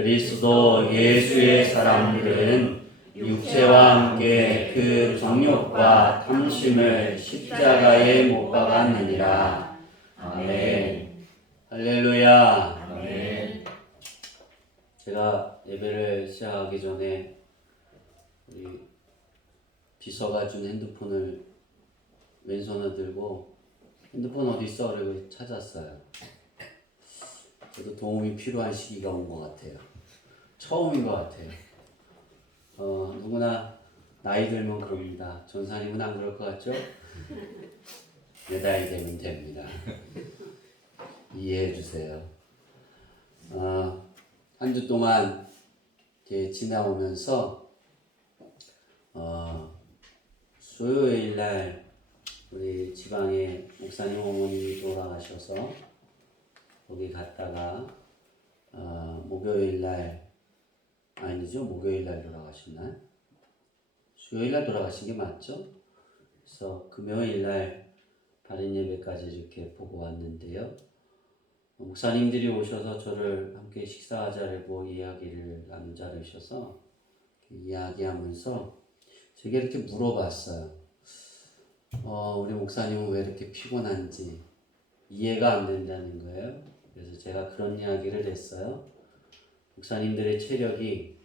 그리스도 예수의 사람들은 육체와 함께 그 정욕과 탐심을 십자가에 못 박았느니라. 아멘. 할렐루야. 아멘. 제가 예배를 시작하기 전에 우리 비서가 준 핸드폰을 왼손에 들고 핸드폰 어디 있어? 그러고 찾았어요. 저도 도움이 필요한 시기가 온 것 같아요. 처음인 것 같아요. 누구나 나이 들면 그럽니다. 전사님은 안 그럴 것 같죠? 내 나이 되면 됩니다. 이해해 주세요. 한 주 동안 이렇게 지나오면서 수요일 날 우리 지방에 목사님 어머님이 돌아가셔서 거기 갔다가 목요일 날 아니죠, 목요일 날 돌아가셨나요? 수요일 날 돌아가신 게 맞죠? 그래서 금요일 날 발인 예배까지 이렇게 보고 왔는데요. 목사님들이 오셔서 저를 함께 식사하자고 이야기를 나누자르셔서 이야기하면서 제게 이렇게 물어봤어요. 우리 목사님은 왜 이렇게 피곤한지 이해가 안 된다는 거예요. 그래서 제가 그런 이야기를 했어요. 목사님들의 체력이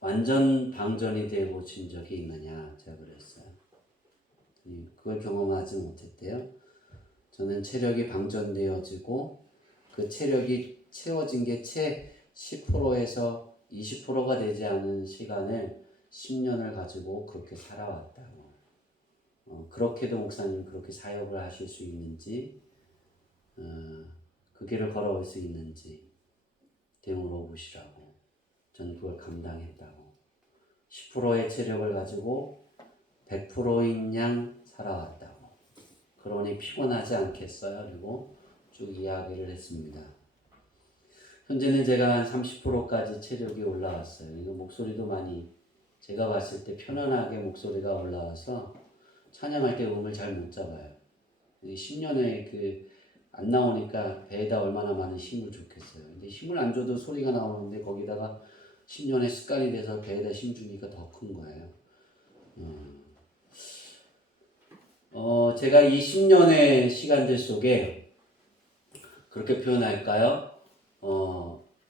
완전 방전이 되어 보신 적이 있느냐 제가 그랬어요. 그걸 경험하지 못했대요. 저는 체력이 방전되어지고 그 체력이 채워진 게 채 10%에서 20%가 되지 않은 시간을 10년을 가지고 그렇게 살아왔다고. 그렇게도 목사님 그렇게 사역을 하실 수 있는지 그 길을 걸어올 수 있는지 되물어 보시라고. 저는 그걸 감당했다고. 10%의 체력을 가지고 100%인 양 살아왔다고. 그러니 피곤하지 않겠어요? 그리고 쭉 이야기를 했습니다. 현재는 제가 한 30%까지 체력이 올라왔어요. 이거 목소리도 많이 제가 봤을 때 편안하게 목소리가 올라와서 찬양할 때 음을 잘 못 잡아요. 10년에 안 나오니까 배에다 얼마나 많은 힘을 줬겠어요. 근데 힘을 안 줘도 소리가 나오는데 거기다가 10년의 습관이 돼서 배에다 힘 주니까 더 큰 거예요. 제가 이 10년의 시간들 속에 그렇게 표현할까요?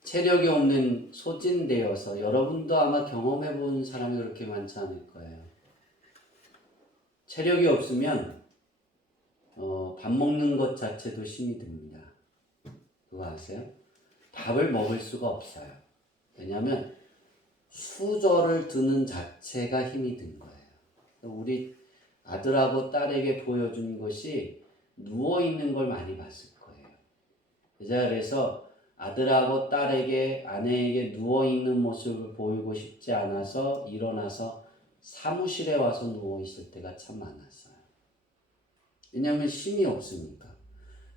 체력이 없는 소진되어서 여러분도 아마 경험해 본 사람이 그렇게 많지 않을 거예요. 체력이 없으면 밥 먹는 것 자체도 힘이 듭니다. 그거 아세요? 밥을 먹을 수가 없어요. 왜냐하면 수저를 드는 자체가 힘이 든 거예요. 우리 아들하고 딸에게 보여준 것이 누워있는 걸 많이 봤을 거예요. 그래서 아들하고 딸에게, 아내에게 누워있는 모습을 보이고 싶지 않아서 일어나서 사무실에 와서 누워있을 때가 참 많았어요. 왜냐하면 힘이 없으니까.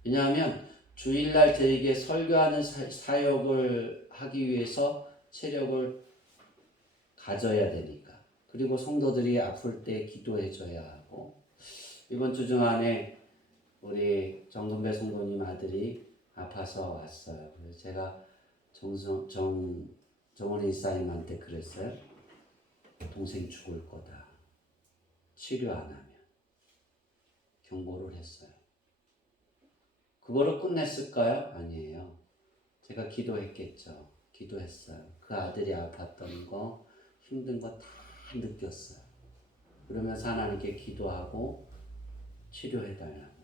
왜냐하면 주일날 저에게 설교하는 사역을 하기 위해서 체력을 가져야 되니까. 그리고 성도들이 아플 때 기도해 줘야 하고. 이번 주 중 안에 우리 정금배 성도님 아들이 아파서 왔어요. 그래서 제가 정원희 사님한테 그랬어요. 동생 죽을 거다. 치료 안 하면. 경고를 했어요. 그거로 끝냈을까요? 아니에요. 제가 기도했겠죠. 기도했어요. 그 아들이 아팠던 거, 힘든 거 다 느꼈어요. 그러면서 하나님께 기도하고 치료해달라고.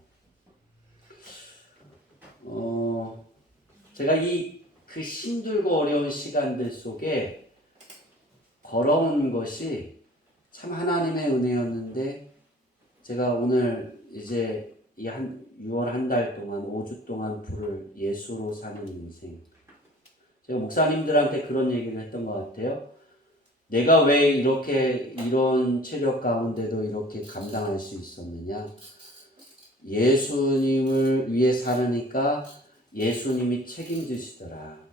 제가 그 힘들고 어려운 시간들 속에 걸어온 것이 참 하나님의 은혜였는데, 제가 오늘 이제 6월 한 달 동안 5주 동안 부를 예수로 사는 인생. 제가 목사님들한테 그런 얘기를 했던 것 같아요. 내가 왜 이런 체력 가운데도 이렇게 감당할 수 있었느냐? 예수님을 위해 살으니까 예수님이 책임지시더라.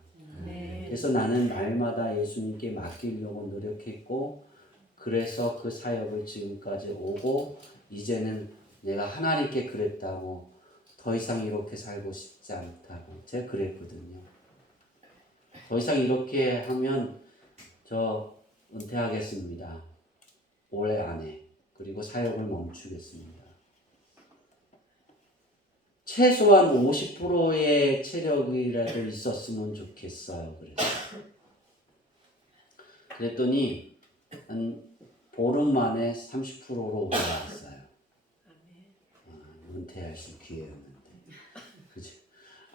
그래서 나는 날마다 예수님께 맡기려고 노력했고, 그래서 그 사역을 지금까지 오고, 이제는 내가 하나님께 그랬다고 더 이상 이렇게 살고 싶지 않다고 제가 그랬거든요. 더 이상 이렇게 하면 저 은퇴하겠습니다. 올해 안에. 그리고 사역을 멈추겠습니다. 최소한 50%의 체력이라도 있었으면 좋겠어요. 그랬더니 한 보름 만에 30%로 올라왔어요. 은퇴하실 기회였는데, 그죠?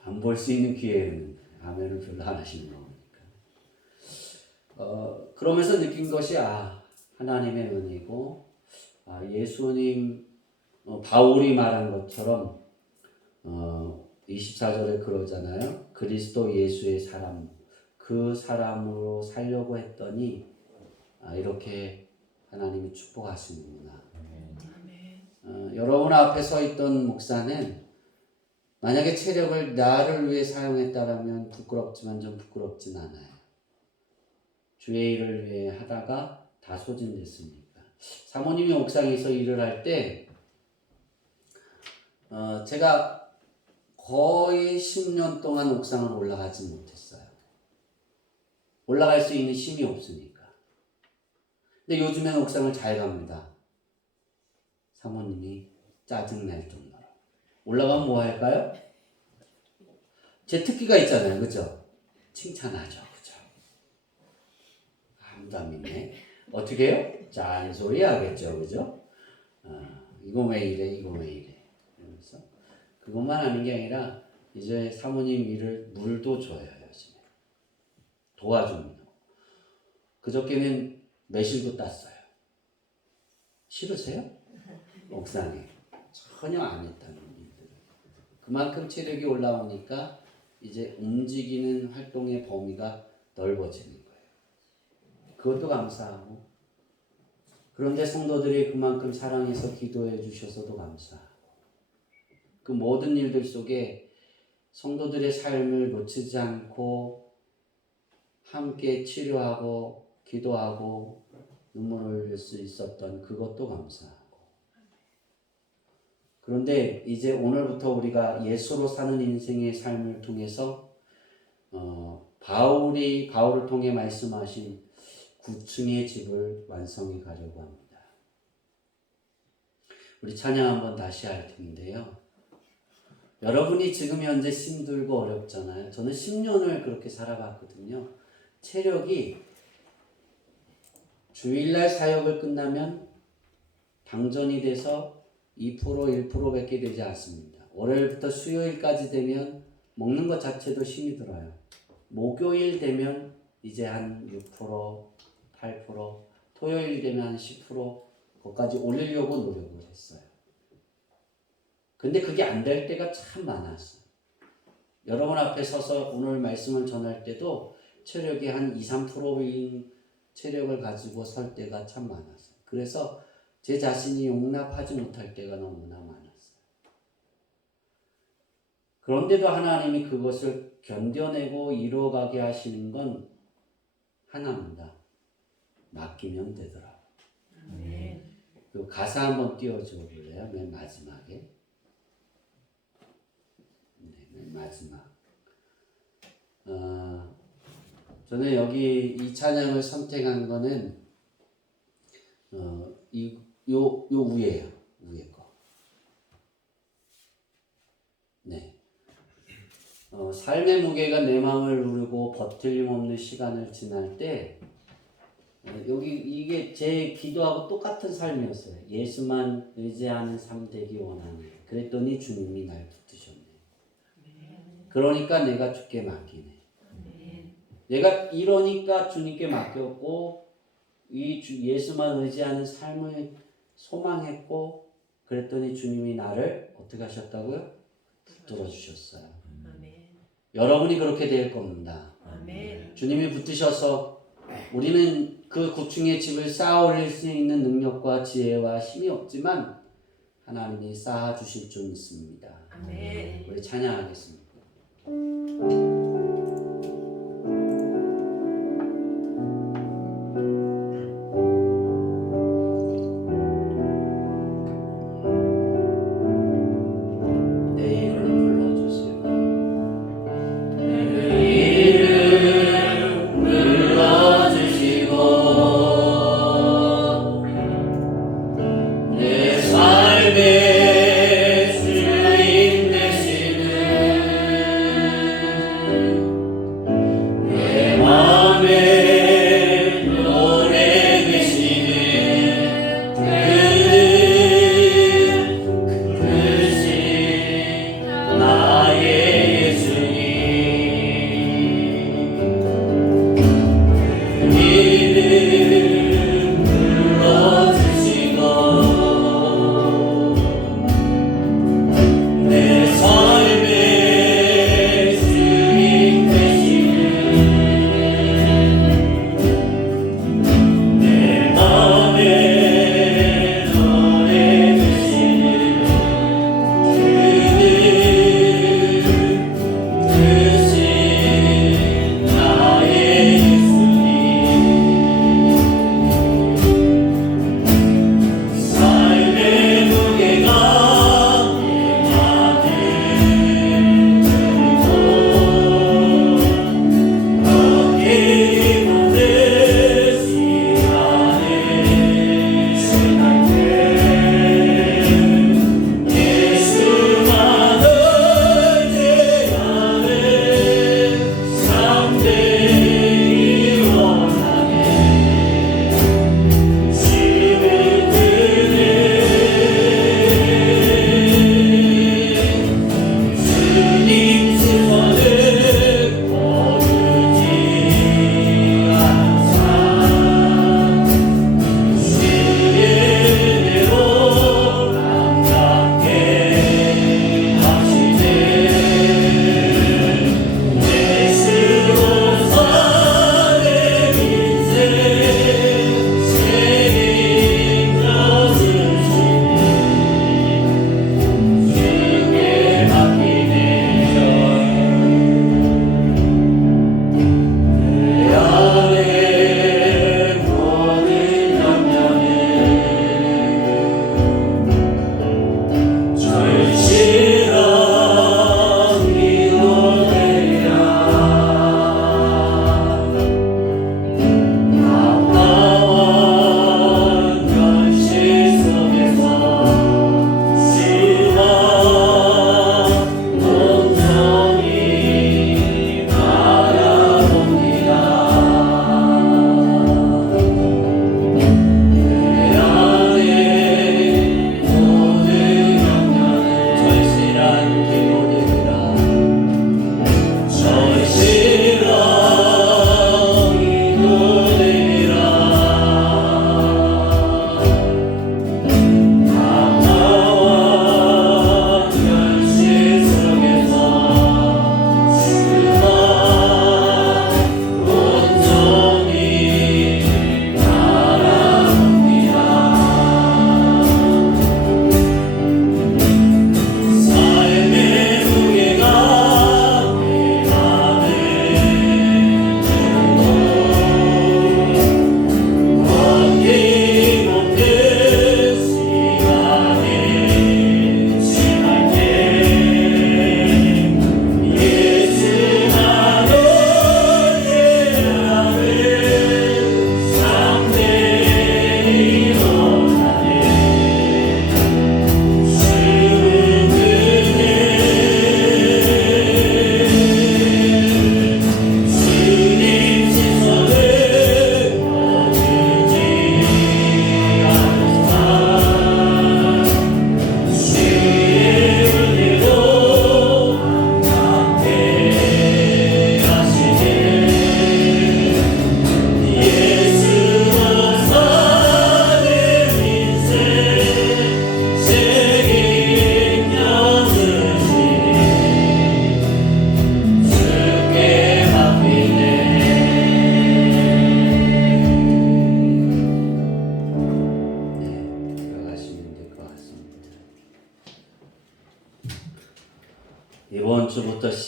안 볼 수 있는 기회였는데 아멘을 별로 안 하시는 거니까. 그러면서 느낀 것이 하나님의 은혜고, 예수님 바울이 말한 것처럼 24절에 그러잖아요. 그리스도 예수의 사람, 그 사람으로 살려고 했더니 이렇게 하나님이 축복하시는구나. 여러분 앞에 서 있던 목사는 만약에 체력을 나를 위해 사용했다라면 부끄럽지만 좀 부끄럽진 않아요. 주의 일을 위해 하다가 다 소진됐으니까. 사모님이 옥상에서 일을 할 때 제가 거의 10년 동안 옥상을 올라가지 못했어요. 올라갈 수 있는 힘이 없으니까. 근데 요즘엔 옥상을 잘 갑니다. 사모님이 짜증날 정도로. 올라가면 뭐 할까요? 제 특기가 있잖아요. 그죠? 칭찬하죠. 그죠? 아무도 안 믿네. 어떻게 해요? 잔소리 하겠죠. 그죠? 이거 왜 이래? 이거 왜 이래? 그러면서 그것만 하는 게 아니라 이제 사모님 일을 물도 줘요. 요즘에. 도와줍니다. 그저께는 매실도 땄어요. 싫으세요? 옥상에. 전혀 안 했다는 일들. 그만큼 체력이 올라오니까 이제 움직이는 활동의 범위가 넓어지는 거예요. 그것도 감사하고, 그런데 성도들이 그만큼 사랑해서 기도해 주셔서도 감사하고, 그 모든 일들 속에 성도들의 삶을 놓치지 않고 함께 치료하고 기도하고 눈물을 흘릴 수 있었던 그것도 감사하고, 그런데 이제 오늘부터 우리가 예수로 사는 인생의 삶을 통해서 바울을 통해 말씀하신 9층의 집을 완성해 가려고 합니다. 우리 찬양 한번 다시 할 텐데요. 여러분이 지금 현재 힘들고 어렵잖아요. 저는 10년을 그렇게 살아봤거든요. 체력이 주일날 사역을 끝나면 방전이 돼서 2%, 1%밖에 되지 않습니다. 월요일부터 수요일까지 되면 먹는 것 자체도 힘이 들어요. 목요일 되면 이제 한 6%, 8%, 토요일 되면 한 10%, 거기까지 올리려고 노력을 했어요. 근데 그게 안 될 때가 참 많았어요. 여러분 앞에 서서 오늘 말씀을 전할 때도 체력이 한 2, 3%인 체력을 가지고 설 때가 참 많았어요. 그래서 제 자신이 용납하지 못할 때가 너무나 많았어요. 그런데도 하나님이 그것을 견뎌내고 이루어가게 하시는 건 하나입니다. 맡기면 되더라고요. 그 가사 한번 띄워줘 볼래요? 맨 마지막에. 네, 맨 마지막. 저는 여기 이 찬양을 선택한 거는 요 위에요. 위에 거. 네. 삶의 무게가 내 마음을 누르고 버틸림 없는 시간을 지날 때 여기 이게 제 기도하고 똑같은 삶이었어요. 예수만 의지하는 삶 되기 원하네. 그랬더니 주님이 날 붙드셨네. 그러니까 내가 주께 맡기네. 내가 이러니까 주님께 맡겼고 예수만 의지하는 삶을 소망했고, 그랬더니 주님이 나를 어떻게 하셨다고요? 붙들어 주셨어요. 여러분이 그렇게 될 겁니다. 주님이 붙드셔서 우리는 그 9층의 집을 쌓아 올릴 수 있는 능력과 지혜와 힘이 없지만 하나님이 쌓아 주실 줄 믿습니다. 우리 찬양하겠습니다. 내일은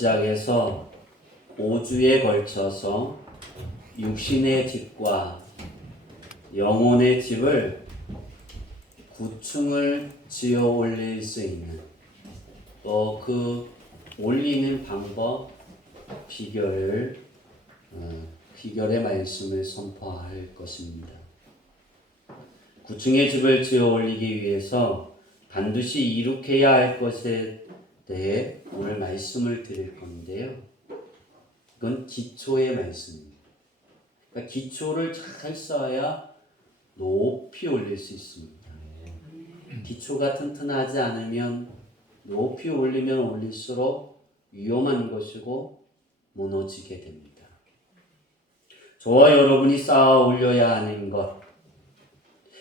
시작해서 5주에 걸쳐서 육신의 집과 영혼의 집을 구층을 지어 올릴 수 있는 또 그 올리는 방법 비결의 말씀을 선포할 것입니다. 구층의 집을 지어 올리기 위해서 반드시 이룩해야 할 것에 대해 오늘 말씀을 드릴 건데요. 이건 기초의 말씀입니다. 그러니까 기초를 잘 쌓아야 높이 올릴 수 있습니다. 기초가 튼튼하지 않으면 높이 올리면 올릴수록 위험한 것이고 무너지게 됩니다. 저와 여러분이 쌓아 올려야 하는 것,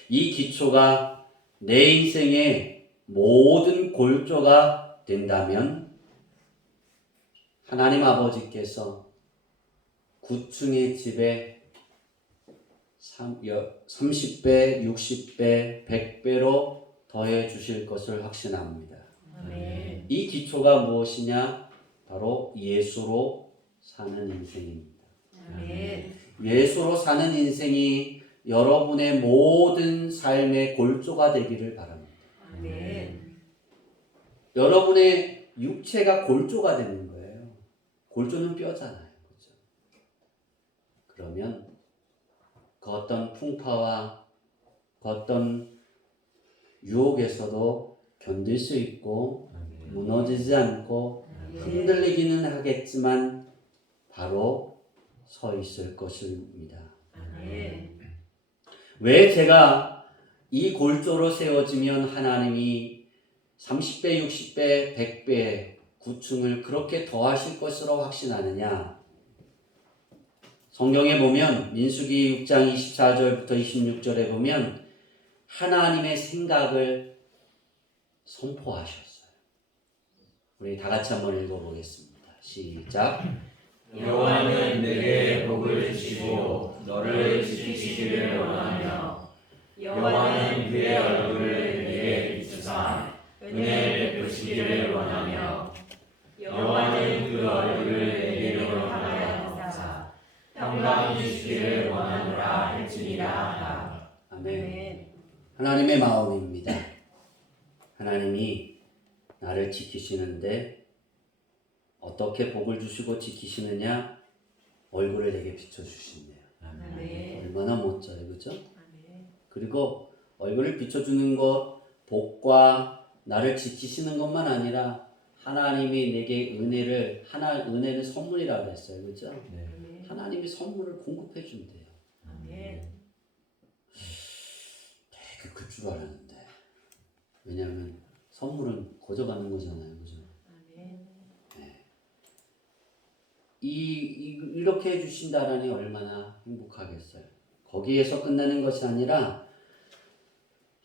이 기초가 내 인생의 모든 골조가 된다면 하나님 아버지께서 9층의 집에 30배, 60배, 100배로 더해 주실 것을 확신합니다. 아멘. 이 기초가 무엇이냐? 바로 예수로 사는 인생입니다. 아멘. 예수로 사는 인생이 여러분의 모든 삶의 골조가 되기를 바랍니다. 아멘. 여러분의 육체가 골조가 되는 거예요. 골조는 뼈잖아요. 그렇죠? 그러면 그 어떤 풍파와 그 어떤 유혹에서도 견딜 수 있고 무너지지 않고 흔들리기는 하겠지만 바로 서 있을 것입니다. 아멘. 왜 제가 이 골조로 세워지면 하나님이 30배, 60배, 100배 구층을 그렇게 더하실 것으로 확신하느냐? 성경에 보면 민수기 6장 24절부터 26절에 보면 하나님의 생각을 선포하셨어요. 우리 다 같이 한번 읽어보겠습니다. 시작. 여호와는 내게 복을 주시고 너를 지키시기를 원하며 여호와는 그의 얼굴을 내게 비추사 은혜를 베푸시기를 원하며 여호와는 그 얼굴을 내게로 향하여사 평강이 주시기를 원하노라 할지니라. 아멘. 하나님의 마음입니다. 하나님이 나를 지키시는데 어떻게 복을 주시고 지키시느냐? 얼굴을 내게 비춰주신대요. 아멘. 얼마나 멋져요, 그죠? 아멘. 그리고 얼굴을 비춰주는 것, 복과 나를 지키시는 것만 아니라 하나님이 내게 은혜는 선물이라고 그랬어요, 그죠? 아멘. 하나님이 선물을 공급해 준대요. 아멘. 되게 그 줄 알았는데. 왜냐하면 선물은 거저 받는 거잖아요, 그죠? 아멘. 이렇게 해주신다라니 얼마나 행복하겠어요. 거기에서 끝나는 것이 아니라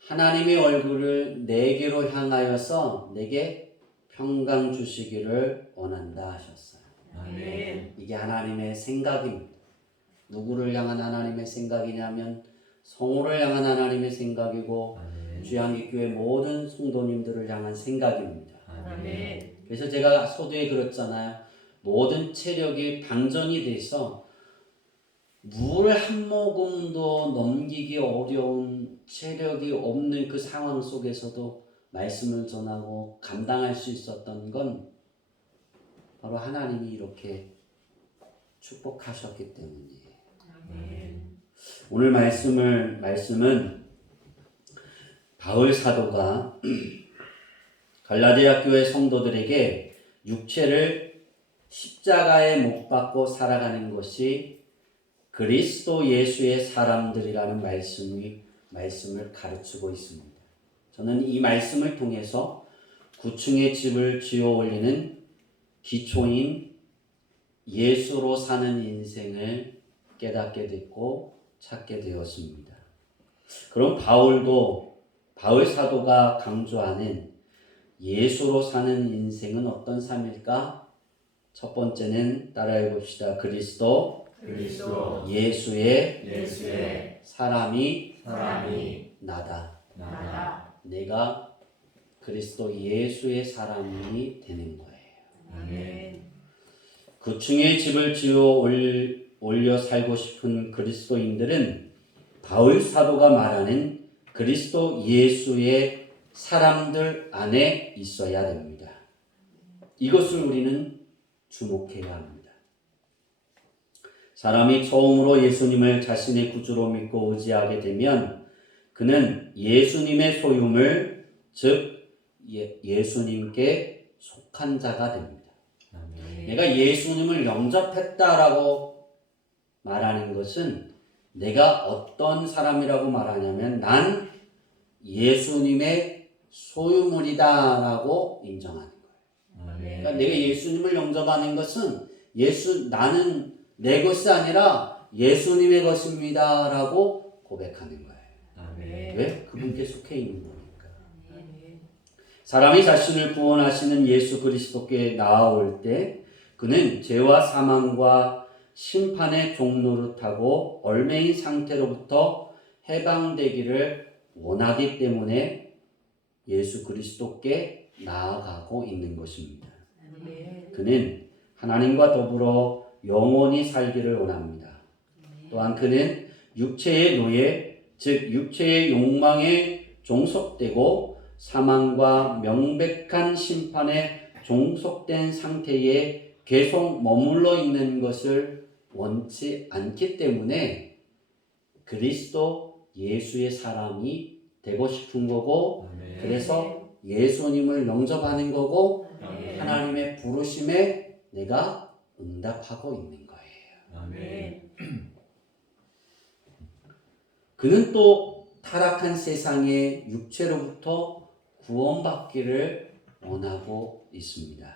하나님의 얼굴을 내게로 향하여서 내게 평강 주시기를 원한다 하셨어요. 아멘. 이게 하나님의 생각입니다. 누구를 향한 하나님의 생각이냐면 성호를 향한 하나님의 생각이고 주양기교회 모든 성도님들을 향한 생각입니다. 아멘. 그래서 제가 서두에 그랬잖아요. 모든 체력이 방전이 돼서 물 한 모금도 넘기기 어려운 체력이 없는 그 상황 속에서도 말씀을 전하고 감당할 수 있었던 건 바로 하나님이 이렇게 축복하셨기 때문이에요. 아멘. 오늘 말씀은 바울 사도가 갈라디아 교회 성도들에게 육체를 십자가에 못 박고 살아가는 것이 그리스도 예수의 사람들이라는 말씀을 가르치고 있습니다. 저는 이 말씀을 통해서 9층의 집을 지어 올리는 기초인 예수로 사는 인생을 깨닫게 됐고 찾게 되었습니다. 그럼 바울 사도가 강조하는 예수로 사는 인생은 어떤 삶일까? 첫 번째는 따라해 봅시다. 그리스도 예수의 사람이 나다. 내가 그리스도 예수의 사람이 되는 거예요. 아멘. 9층의 집을 지어 올려 살고 싶은 그리스도인들은 바울 사도가 말하는 그리스도 예수의 사람들 안에 있어야 됩니다. 이것을 우리는 주목해야 합니다. 사람이 처음으로 예수님을 자신의 구주로 믿고 의지하게 되면 그는 예수님의 소유물, 즉 예수님께 속한 자가 됩니다. 내가 예수님을 영접했다라고 말하는 것은 내가 어떤 사람이라고 말하냐면 난 예수님의 소유물이다라고 인정하는 거예요. 그러니까 내가 예수님을 영접하는 것은 나는 내 것이 아니라 예수님의 것입니다라고 고백하는 거예요. 왜? 그분께 속해 있는 거니까. 사람이 자신을 구원하시는 예수 그리스도께 나아올 때 그는 죄와 사망과 심판의 종노릇하고 얽매인 상태로부터 해방되기를 원하기 때문에 예수 그리스도께 나아가고 있는 것입니다. 그는 하나님과 더불어 영원히 살기를 원합니다. 또한 그는 육체의 노예, 즉 육체의 욕망에 종속되고 사망과 명백한 심판에 종속된 상태에 계속 머물러 있는 것을 원치 않기 때문에 그리스도 예수의 사람이 되고 싶은 거고 그래서 예수님을 영접하는 거고 하나님의 부르심에 내가 응답하고 있는 거예요. 그는 또 타락한 세상의 육체로부터 구원받기를 원하고 있습니다.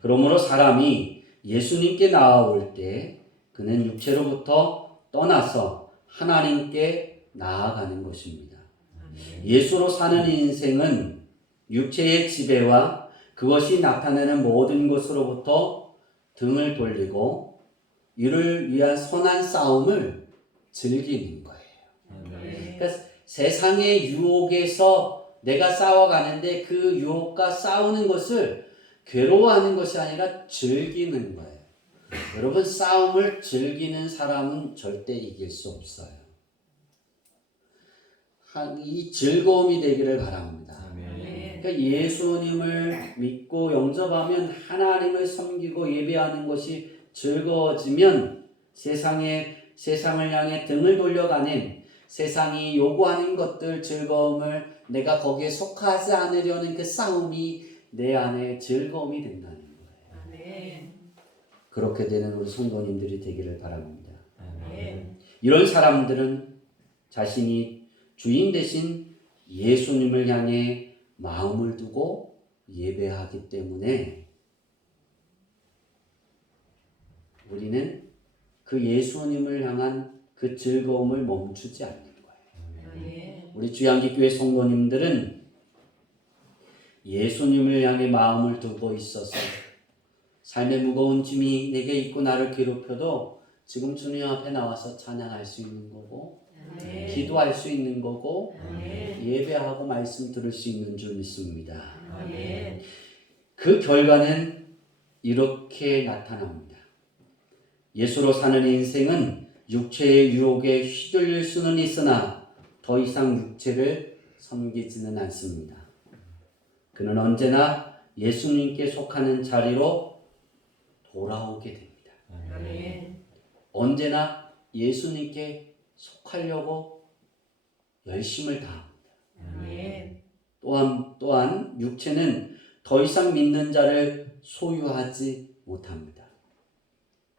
그러므로 사람이 예수님께 나아올 때 그는 육체로부터 떠나서 하나님께 나아가는 것입니다. 예수로 사는 인생은 육체의 지배와 그것이 나타내는 모든 것으로부터 등을 돌리고 이를 위한 선한 싸움을 즐기는 거예요. 그러니까 세상의 유혹에서 내가 싸워가는데 그 유혹과 싸우는 것을 괴로워하는 것이 아니라 즐기는 거예요. 여러분, 싸움을 즐기는 사람은 절대 이길 수 없어요. 이 즐거움이 되기를 바랍니다. 그러니까 예수님을 믿고 영접하면 하나님을 섬기고 예배하는 것이 즐거워지면 세상을 향해 등을 돌려가는 세상이 요구하는 것들 즐거움을 내가 거기에 속하지 않으려는 그 싸움이 내 안에 즐거움이 된다는 거예요. 그렇게 되는 우리 성도님들이 되기를 바랍니다. 이런 사람들은 자신이 주인 되신 예수님을 향해 마음을 두고 예배하기 때문에 우리는 그 예수님을 향한 그 즐거움을 멈추지 않는 거예요. 우리 주양기교회 성도님들은 예수님을 향해 마음을 두고 있어서 삶의 무거운 짐이 내게 있고 나를 괴롭혀도 지금 주님 앞에 나와서 찬양할 수 있는 거고 기도할 수 있는 거고 예배하고 말씀 들을 수 있는 줄 믿습니다. 그 결과는 이렇게 나타납니다. 예수로 사는 인생은 육체의 유혹에 휘둘릴 수는 있으나 더 이상 육체를 섬기지는 않습니다. 그는 언제나 예수님께 속하는 자리로 돌아오게 됩니다. 언제나 예수님께 속하려고 열심을 다합니다. 또한 육체는 더 이상 믿는 자를 소유하지 못합니다.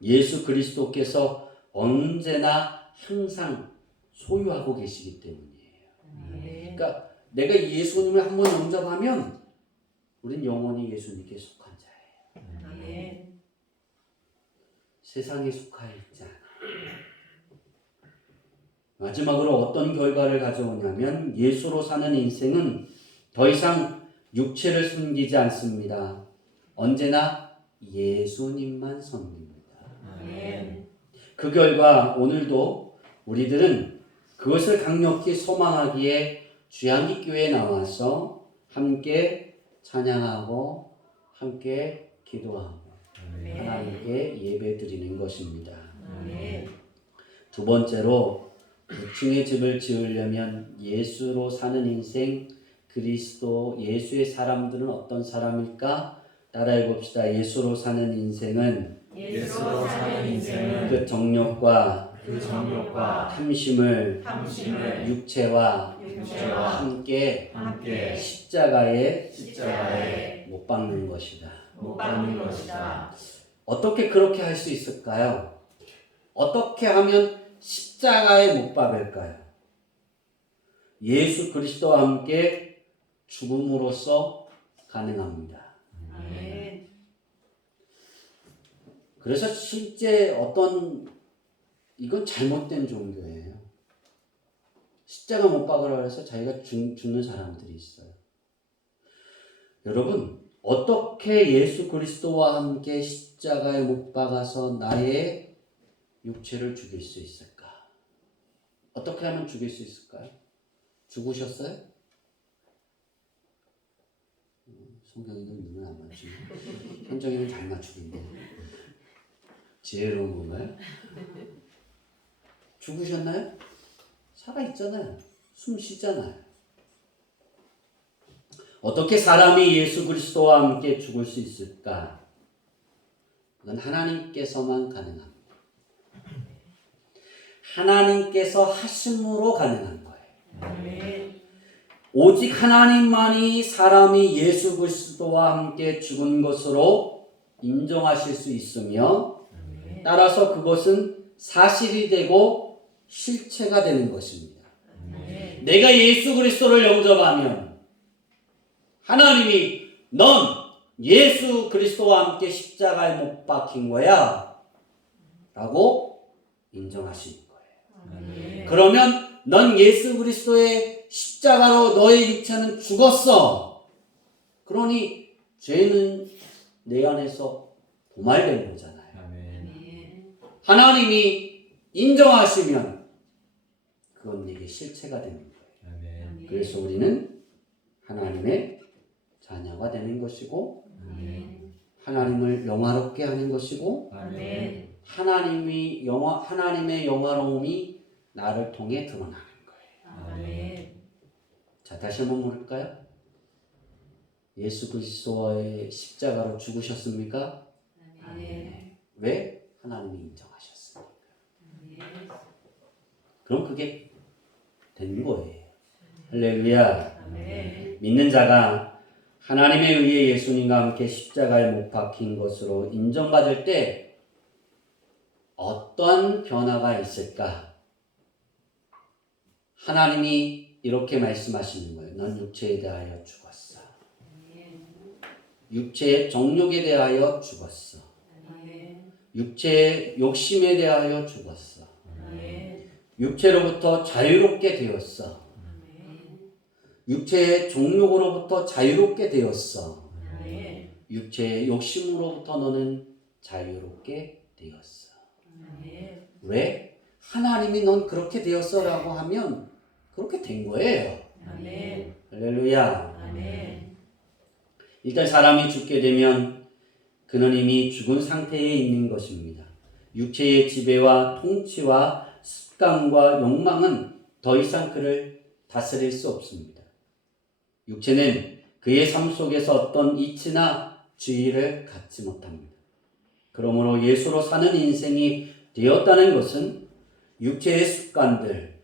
예수 그리스도께서 언제나 항상 소유하고 계시기 때문이에요. 그러니까 내가 예수님을 한번 영접하면 우린 영원히 예수님께 속한 자예요. 세상에 속하여 있지 않아. 마지막으로 어떤 결과를 가져오냐면 예수로 사는 인생은 더 이상 육체를 섬기지 않습니다. 언제나 예수님만 섬깁니다. 그 결과 오늘도 우리들은 그것을 강력히 소망하기에 주양기교회에 나와서 함께 찬양하고 함께 기도하고 하나님께 예배드리는 것입니다. 아멘. 두 번째로 부층의 집을 지으려면 예수로 사는 인생, 그리스도 예수의 사람들은 어떤 사람일까? 따라해 봅시다. 예수로 사는 인생은 예수로 사는 인생은 그 정욕과 그 정욕과 탐심을 탐심을 육체와 육체와 함께 함께 십자가에 못 박는 것이다. 못 박는 것이다. 어떻게 그렇게 할 수 있을까요? 어떻게 하면 십자가에 못 박을까요? 예수 그리스도와 함께 죽음으로써 가능합니다. 아멘. 그래서 실제 이건 잘못된 종교예요. 십자가 못 박으라 해서 자기가 죽는 사람들이 있어요. 여러분, 어떻게 예수 그리스도와 함께 십자가에 못 박아서 나의 육체를 죽일 수 있을까? 어떻게 하면 죽일 수 있을까요? 죽으셨어요? 성경이도 눈을 안 맞추네. 현정이는 잘 맞추는데. 지혜로운 건가요? 죽으셨나요? 살아있잖아요. 숨 쉬잖아요. 어떻게 사람이 예수 그리스도와 함께 죽을 수 있을까? 그건 하나님께서만 가능합니다. 하나님께서 하심으로 가능한 거예요. 아멘. 오직 하나님만이 사람이 예수 그리스도와 함께 죽은 것으로 인정하실 수 있으며 따라서 그것은 사실이 되고 실체가 되는 것입니다. 아멘. 내가 예수 그리스도를 영접하면 하나님이 넌 예수 그리스도와 함께 십자가에 못 박힌 거야 라고 인정하시는 거예요. 아멘. 그러면 넌 예수 그리스도의 십자가로 너의 육체는 죽었어. 그러니 죄는 내 안에서 도말된 거잖아요. 아멘. 하나님이 인정하시면 그건 내게 실체가 되는 거예요. 아멘. 그래서 우리는 하나님의 자녀가 되는 것이고 아멘. 하나님을 영화롭게 하는 것이고 아멘. 하나님의 영화로움이 나를 통해 드러나는 거예요. 아멘. 자, 다시 한번 물을까요? 예수 그리스도의 십자가로 죽으셨습니까? 아멘. 왜? 하나님이 인정하셨습니까? 아멘. 그럼 그게 된 거예요. 할렐루야. 아멘. 믿는 자가 하나님에 의해 예수님과 함께 십자가에 못 박힌 것으로 인정받을 때 어떤 변화가 있을까? 하나님이 이렇게 말씀하시는 거예요. 넌 육체에 대하여 죽었어. 육체의 정욕에 대하여 죽었어. 아멘. 육체의 욕심에 대하여 죽었어. 아멘. 육체로부터 자유롭게 되었어. 육체의 정욕으로부터 자유롭게 되었어. 아멘. 육체의 욕심으로부터 너는 자유롭게 되었어. 아멘. 왜? 하나님이 넌 그렇게 되었어 라고 하면 그렇게 된 거예요. 아멘. 할렐루야. 아멘. 일단 사람이 죽게 되면 그는 이미 죽은 상태에 있는 것입니다. 육체의 지배와 통치와 습관과 욕망은 더 이상 그를 다스릴 수 없습니다. 육체는 그의 삶 속에서 어떤 이치나 주의를 갖지 못합니다. 그러므로 예수로 사는 인생이 되었다는 것은 육체의 습관들,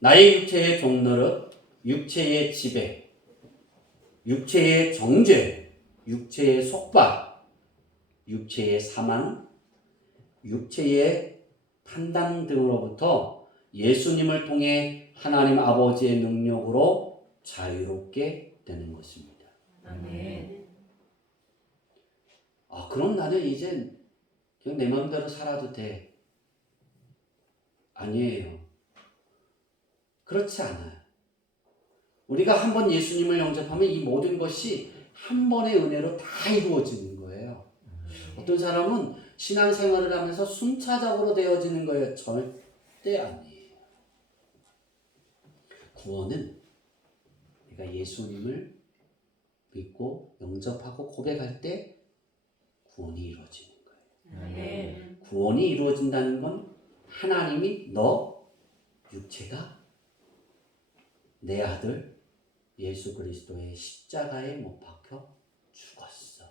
나의 육체의 종노릇, 육체의 지배, 육체의 정죄, 육체의 속박, 육체의 사망, 육체의 판단 등으로부터 예수님을 통해 하나님 아버지의 능력으로 자유롭게 되는 것입니다. 아멘. 그럼 나는 이제 그냥 내 마음대로 살아도 돼. 아니에요. 그렇지 않아요. 우리가 한 번 예수님을 영접하면 이 모든 것이 한 번의 은혜로 다 이루어지는 거예요. 어떤 사람은 신앙생활을 하면서 순차적으로 되어지는 거예요. 절대 아니에요. 구원은 내가 예수님을 믿고 영접하고 고백할 때 구원이 이루어지는 거예요. 아멘. 구원이 이루어진다는 건 하나님이 너 육체가 내 아들 예수 그리스도의 십자가에 못 박혀 죽었어.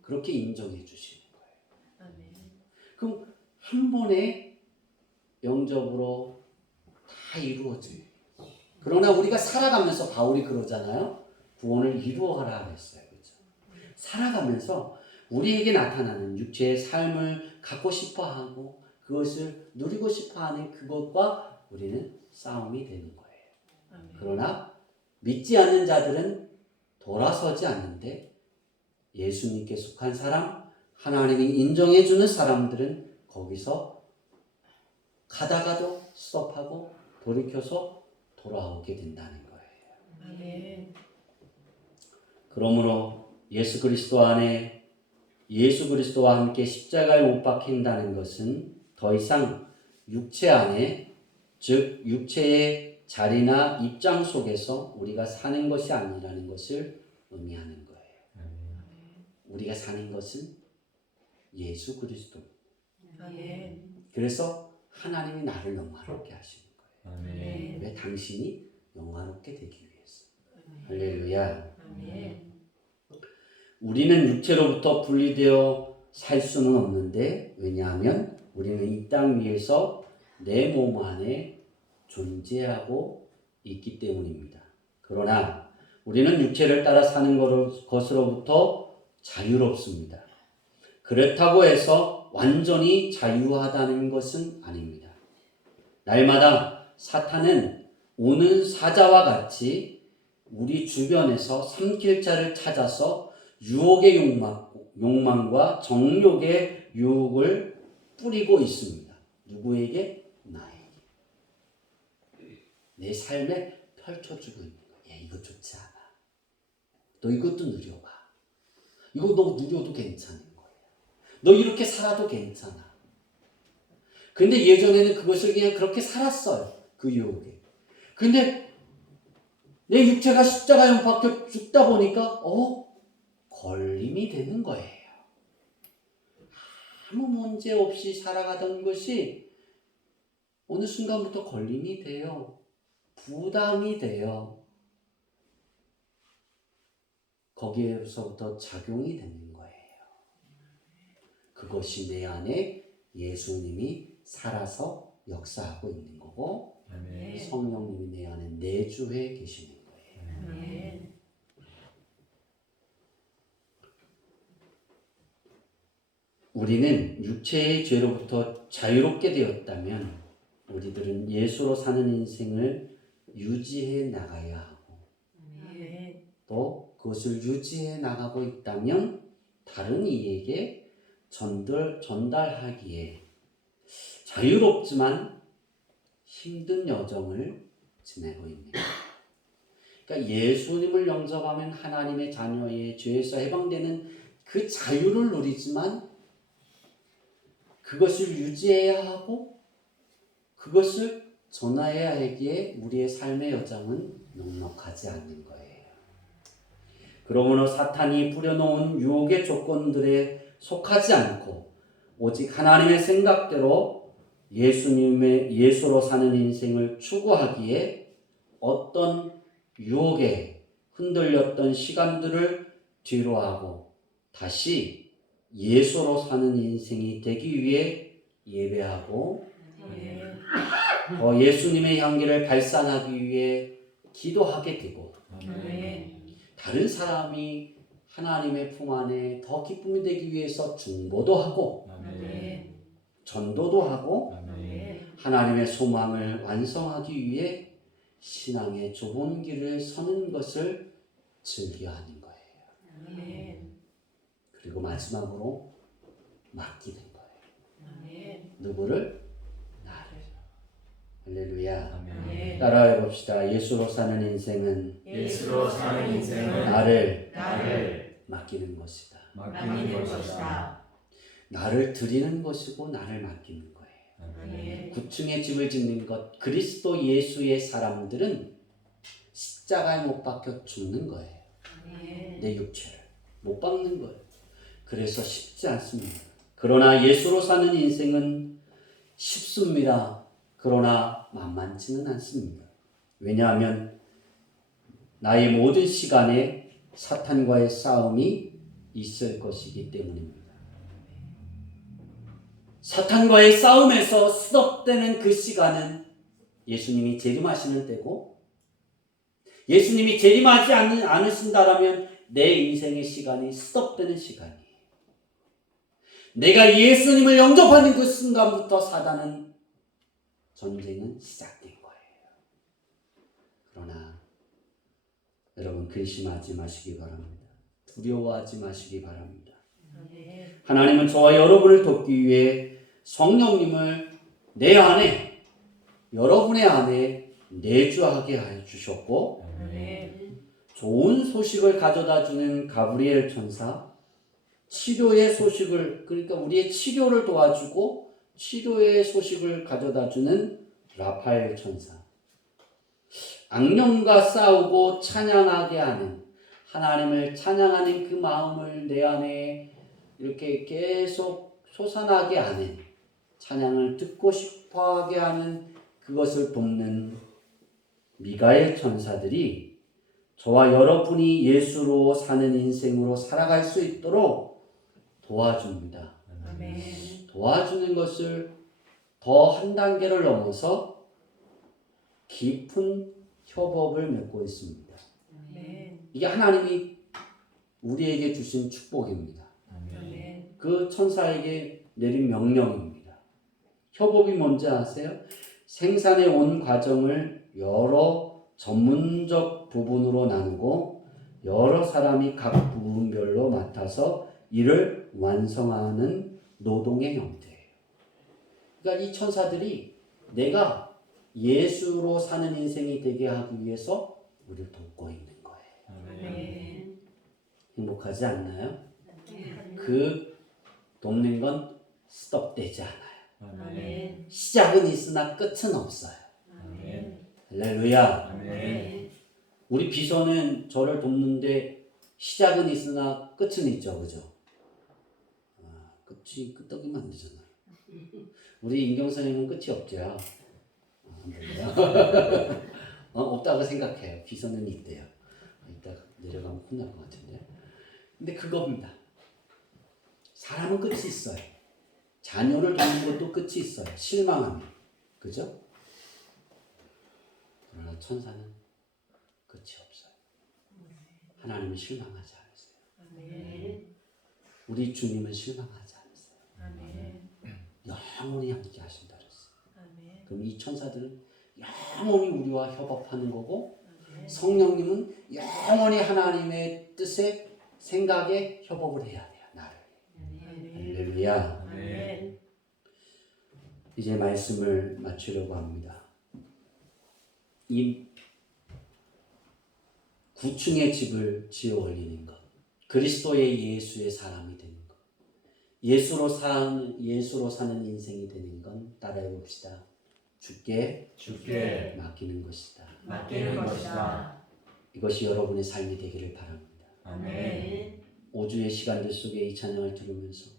그렇게 인정해 주시는 거예요. 아멘. 그럼 한 번에 영접으로 다 이루어져요. 그러나 우리가 살아가면서 바울이 그러잖아요. 구원을 이루어가라 그랬어요. 그렇죠? 살아가면서 우리에게 나타나는 육체의 삶을 갖고 싶어하고 그것을 누리고 싶어하는 그것과 우리는 싸움이 되는 거예요. 아멘. 그러나 믿지 않는 자들은 돌아서지 않는데 예수님께 속한 사람, 하나님이 인정해 주는 사람들은 거기서 가다가도 스톱하고 돌이켜서 돌아오게 된다는 거예요. 아멘. 그러므로 예수 그리스도와 함께 십자가에 못 박힌다는 것은 더 이상 육체 안에, 즉 육체의 자리나 입장 속에서 우리가 사는 것이 아니라는 것을 의미하는 거예요. 우리가 사는 것은 예수 그리스도. 아멘. 그래서 하나님이 나를 영화롭게 하시는 거예요. 아멘. 왜? 당신이 영화롭게 되기 위해서. 할렐루야. 아멘. 우리는 육체로부터 분리되어 살 수는 없는데, 왜냐하면 우리는 이 땅 위에서 내 몸 안에 존재하고 있기 때문입니다. 그러나 우리는 육체를 따라 사는 것으로부터 자유롭습니다. 그렇다고 해서 완전히 자유하다는 것은 아닙니다. 날마다 사탄은 오는 사자와 같이 우리 주변에서 삼킬자를 찾아서 유혹의 욕망과 정욕의 유혹을 뿌리고 있습니다. 누구에게? 나에게. 내 삶에 펼쳐주고 있는 거야. 야, 이거 좋지 않아. 너 이것도 누려봐. 이거 너 누려도 괜찮은 거야. 너 이렇게 살아도 괜찮아. 근데 예전에는 그것을 그냥 그렇게 살았어요. 그 유혹에. 근데 내 육체가 십자가에 못 박혀 죽다 보니까 걸림이 되는 거예요. 아무 문제 없이 살아가던 것이 어느 순간부터 걸림이 돼요. 부담이 돼요. 거기에서부터 작용이 되는 거예요. 그것이 내 안에 예수님이 살아서 역사하고 있는 거고, 아멘. 성령님이 내 안에 내주해 계시는 거예요. 아멘. 우리는 육체의 죄로부터 자유롭게 되었다면 우리들은 예수로 사는 인생을 유지해 나가야 하고, 아멘. 또 그것을 유지해 나가고 있다면 다른 이에게 전달하기에 자유롭지만 힘든 여정을 지내고 있는 거예요. 그러니까 예수님을 영접하면 하나님의 자녀의 죄에서 해방되는 그 자유를 누리지만 그것을 유지해야 하고 그것을 전해야 하기에 우리의 삶의 여정은 넉넉하지 않는 거예요. 그러므로 사탄이 뿌려놓은 유혹의 조건들에 속하지 않고 오직 하나님의 생각대로 예수로 사는 인생을 추구하기에 어떤 유혹에 흔들렸던 시간들을 뒤로하고 다시 예수로 사는 인생이 되기 위해 예배하고 아멘. 더 예수님의 향기를 발산하기 위해 기도하게 되고, 아멘. 다른 사람이 하나님의 품 안에 더 기쁨이 되기 위해서 중보도 하고 아멘. 전도도 하고 아멘. 하나님의 소망을 완성하기 위해 신앙의 좁은 길을 서는 것을 즐겨하는 거예요. 아멘. 그리고 마지막으로 맡기는 거예요. 아멘. 누구를? 나를. 할렐루야. 아멘. 따라해 봅시다. 예수로 사는 인생은 예수로 사는 인생은 나를 나를 맡기는 것이다. 맡기는 것이다. 나를 드리는 것이고 나를 맡기는 거예요. 아멘. 9층의 집을 짓는 것, 그리스도 예수의 사람들은 십자가에 못 박혀 죽는 거예요. 아멘. 내 육체를 못 박는 거예요. 그래서 쉽지 않습니다. 그러나 예수로 사는 인생은 쉽습니다. 그러나 만만치는 않습니다. 왜냐하면 나의 모든 시간에 사탄과의 싸움이 있을 것이기 때문입니다. 사탄과의 싸움에서 스톱되는 그 시간은 예수님이 재림하시는 때고, 예수님이 재림하지 않으신다라면 내 인생의 시간이 스톱되는 시간이에요. 내가 예수님을 영접하는 그 순간부터 사단은 전쟁은 시작된 거예요. 그러나 여러분 근심하지 마시기 바랍니다. 두려워하지 마시기 바랍니다. 아멘. 하나님은 저와 여러분을 돕기 위해 성령님을 내 안에, 여러분의 안에 내주하게 해 주셨고, 아멘. 좋은 소식을 가져다 주는 가브리엘 천사, 치료의 소식을, 그러니까 우리의 치료를 도와주고 치료의 소식을 가져다 주는 라파엘 천사, 악령과 싸우고 찬양하게 하는, 하나님을 찬양하는 그 마음을 내 안에 이렇게 계속 솟아나게 하는, 찬양을 듣고 싶어하게 하는 그것을 돕는 미가엘 천사들이 저와 여러분이 예수로 사는 인생으로 살아갈 수 있도록 도와줍니다. 아멘. 도와주는 것을 더 한 단계를 넘어서 깊은 협업을 맺고 있습니다. 아멘. 이게 하나님이 우리에게 주신 축복입니다. 아멘. 그 천사에게 내린 명령입니다. 협업이 뭔지 아세요? 생산의 온 과정을 여러 전문적 부분으로 나누고 여러 사람이 각 부분별로 맡아서 이를 완성하는 노동의 형태예요. 그러니까 이 천사들이 내가 예수로 사는 인생이 되게 하기 위해서 우리를 돕고 있는 거예요. 아멘. 행복하지 않나요? 아멘. 그 돕는 건 스톱되지 않아요. 아멘. 시작은 있으나 끝은 없어요. 아멘. 할렐루야. 아멘. 우리 비서는 저를 돕는데 시작은 있으나 끝은 있죠, 그죠? 끝이 끄떡이면 안 되잖아요. 우리 인경 선생님은 끝이 없죠. 안 돼요. 없다고 생각해요. 비서는 있대요. 이따 내려가면 혼날 것 같은데. 근데 그겁니다. 사람은 끝이 있어요. 자녀를 돕는 것도 끝이 있어요. 실망하면. 그죠? 그러나 천사는 끝이 없어요. 하나님은 실망하지 않으세요. 아멘. 우리 주님은 실망하지 않으세요. 아멘. 영원히 함께 하신다 그랬어요. 아멘. 그럼 이 천사들은 영원히 우리와 협업하는 거고, 아멘. 성령님은 영원히 하나님의 뜻에, 생각에 협업을 해야 돼요. 나를. 아멘. 할렐루야. 아멘. 이제 말씀을 마치려고 합니다. 이 9층의 집을 지어 올리는 것, 그리스도의 예수의 사람이 되는 것, 예수로 사는 인생이 되는 건 따라해 봅시다. 주께 맡기는 것이다. 맡기는 것이다. 이것이 여러분의 삶이 되기를 바랍니다. 아멘. 5주의 시간들 속에 이 찬양을 들으면서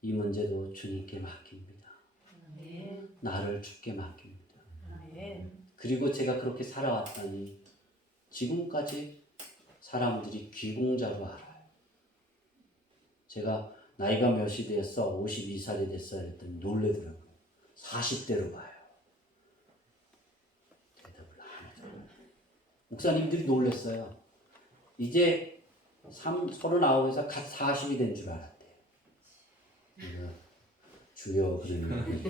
이 문제도 주님께 맡깁니다. 아멘. 나를 주께 맡깁니다. 아멘. 그리고 제가 그렇게 살아왔다니 지금까지 사람들이 귀공자로 알아요. 제가 나이가 몇이 되었어? 52살이 됐어요. 했더니 놀래더라고요. 40대로 봐요. 대답을 안 해줘요. 목사님들이 놀랐어요. 이제 39에서 갓 40이 된 줄 알았대요. 내가 주여 그러는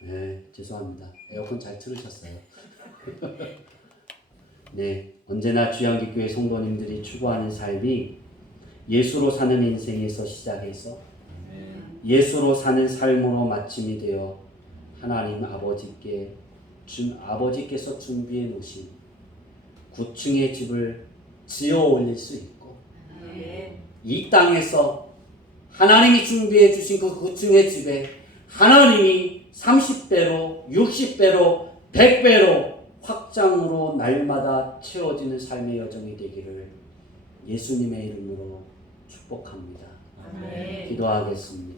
네, 죄송합니다. 에어컨 잘 틀으셨어요. 네, 언제나 주양기교회 성도님들이 추구하는 삶이 예수로 사는 인생에서 시작해서 예수로 사는 삶으로 마침이 되어 하나님 아버지께서 준비해 놓으신 9층의 집을 지어 올릴 수 있고, 아멘. 이 땅에서 하나님이 준비해 주신 그 9층의 집에 하나님이 30배로, 60배로, 100배로 확장으로 날마다 채워지는 삶의 여정이 되기를 예수님의 이름으로 축복합니다. 아멘. 기도하겠습니다.